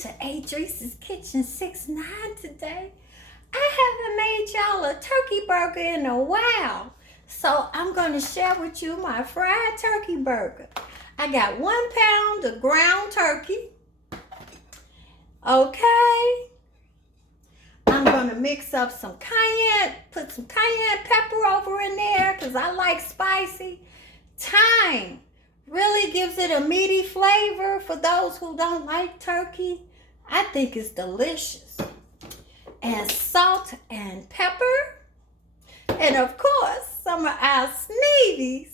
to Adrice's Kitchen 6'9" today. I haven't made y'all a turkey burger in a while, so I'm going to share with you my fried turkey burger. I got 1 pound of ground turkey. Okay. I'm going to mix up some cayenne, put some cayenne pepper over in there because I like spicy. Thyme really gives it a meaty flavor for those who don't like turkey. I think it's delicious. And salt and pepper. And of course, some of our Sneevies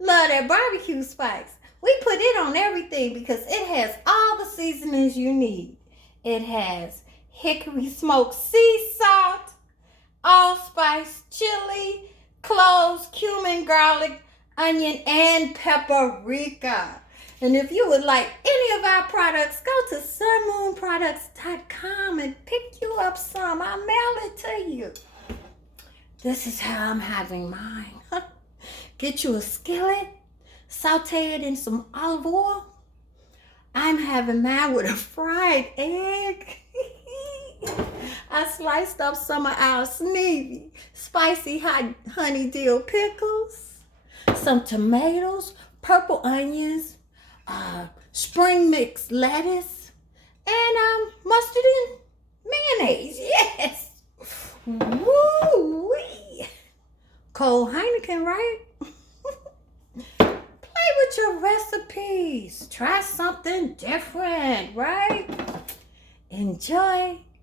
love that BBQ Spice. We put it on everything because it has all the seasonings you need. It has hickory smoked sea salt, allspice chili, cloves, cumin, garlic, onion, and paprika. And if you would like any of our products, go to sunmoonproducts.com and pick you up some. I'll mail it to you. This is how I'm having mine. Get you a skillet, saute it in some olive oil. I'm having mine with a fried egg. I sliced up some of our Sneevy Spicy hot honey dill pickles, some tomatoes, purple onions, spring mix lettuce, and mustard and mayonnaise. Yes. Woo-wee. Cold Heineken, right? Play with your recipes. Try something different, right? Enjoy.